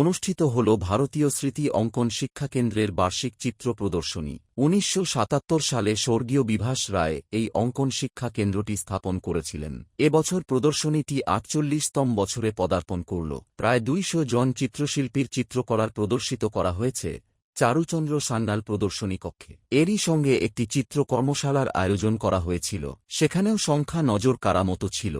অনুষ্ঠিত হল ভারতীয় স্মৃতি অঙ্কন শিক্ষাকেন্দ্রের বার্ষিক চিত্র প্রদর্শনী। ১৯৭৭ সালে স্বর্গীয় বিভাস রায় এই অঙ্কন শিক্ষা কেন্দ্রটি স্থাপন করেছিলেন। এবছর প্রদর্শনীটি ৪৮তম বছরে পদার্পণ করল। প্রায় ২০০ জন চিত্রশিল্পীর চিত্রকলার প্রদর্শিত করা হয়েছে চারুচন্দ্র সান্যাল প্রদর্শনী কক্ষে। এরই সঙ্গে একটি চিত্র কর্মশালার আয়োজন করা হয়েছিল, সেখানেও সংখ্যা নজর কাড়া মতো ছিল।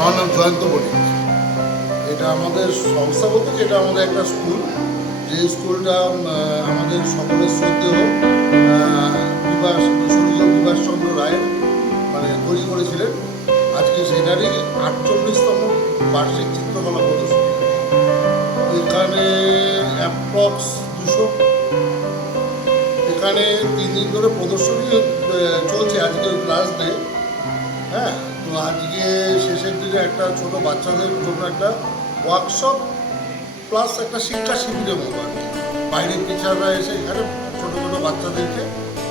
আমার নাম জয়ন্ত বণিক। এটা আমাদের সংস্থা বলতে এটা আমাদের একটা স্কুল, যে স্কুলটা আমাদের সকলের শ্রদ্ধেয় স্বর্গীয় বিভাসচন্দ্র রায় তৈরি করেছিলেন। আজকে সেটারই 48তম বার্ষিক চিত্রকলা প্রদর্শনী। এখানে অ্যাপ্রক্স 200। এখানে 3 দিন ধরে প্রদর্শনী চলছে, আজকে লাস্ট ডে। হ্যাঁ, তো আজকে শেষের দিনে একটা ছোট বাচ্চাদের জন্য একটা ওয়ার্কশপ প্লাস একটা শিক্ষা শিবিরের মতো আর কি। বাইরের টিচাররা এসে এখানে ছোটো ছোটো বাচ্চাদেরকে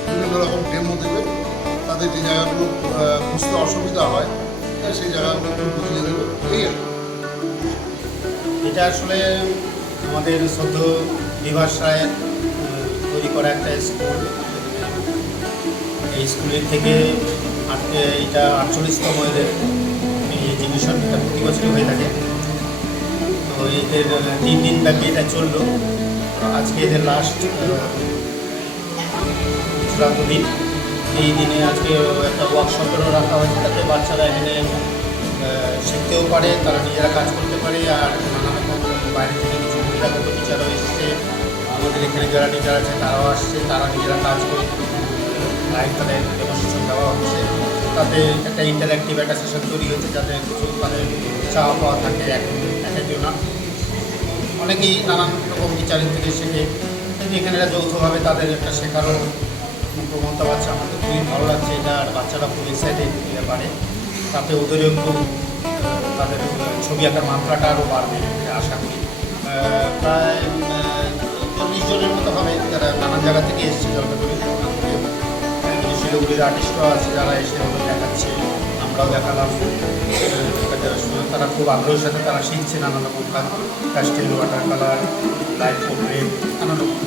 বিভিন্ন রকম ডেমো দেবে, তাদের যে জায়গাগুলো বুঝতে অসুবিধা হয় সেই জায়গাগুলো একটু বুঝিয়ে দেবে, এই আর কি। এটা আসলে আমাদের সদ্য বিভাস রায়ের তৈরি করা একটা স্কুল। এই স্কুলের থেকে এটা 48তম এদের এই এক্সিবিশন, এটা প্রতি বছরই হয়ে থাকে। তো এদের 3 দিন ব্যাপী এটা চললো। আজকে এদের লাস্ট চূড়ান্ত দিন। এই দিনে আজকে একটা ওয়ার্কশপেরও রাখা হয়েছে, তাতে বাচ্চারা এখানে শিখতেও পারে, তারা নিজেরা কাজ করতে পারে। আর নানা রকম বাইরে থেকে কিছু বহিরাগত টিচারও এসছে, আমাদের এখানে যারা টিচার আছে তারাও আসছে, তারা নিজেরা কাজ করে লাইভ তাদের ডেমনস্ট্রেশন দেওয়া হচ্ছে। তাতে একটা ইন্টারঅ্যাক্টিভ একটা সেশন তৈরি হচ্ছে, যাতে কিছু তাদের চাওয়া পাওয়া থাকে একজন না। অনেকেই নানান রকম টিচারের থেকে শেখে, কিন্তু এখানে যৌথভাবে তাদের একটা শেখারও প্রবণতা পাচ্ছে। আমার তো খুবই ভালো লাগছে এটা, আর বাচ্চারা খুব এক্সাইটেড ব্যাপারে। তাতে ওদেরও একটু তাদের ছবি আঁকার মাত্রাটা আরও বাড়বে আশা করি। প্রায় 40 জনের মতো হবে, যারা নানান জায়গা থেকে এসেছে জলপাইগুড়ি। কিছু শিলিগুড়ির আর্টিস্টরাও আছে যারা এসে ওদের দেখাচ্ছে, আমরাও দেখালাম। যারা তারা খুব আগ্রহের সাথে তারা শিখছে নানান রকম কাজ, pastel, water colour, light portrait, নানান রকম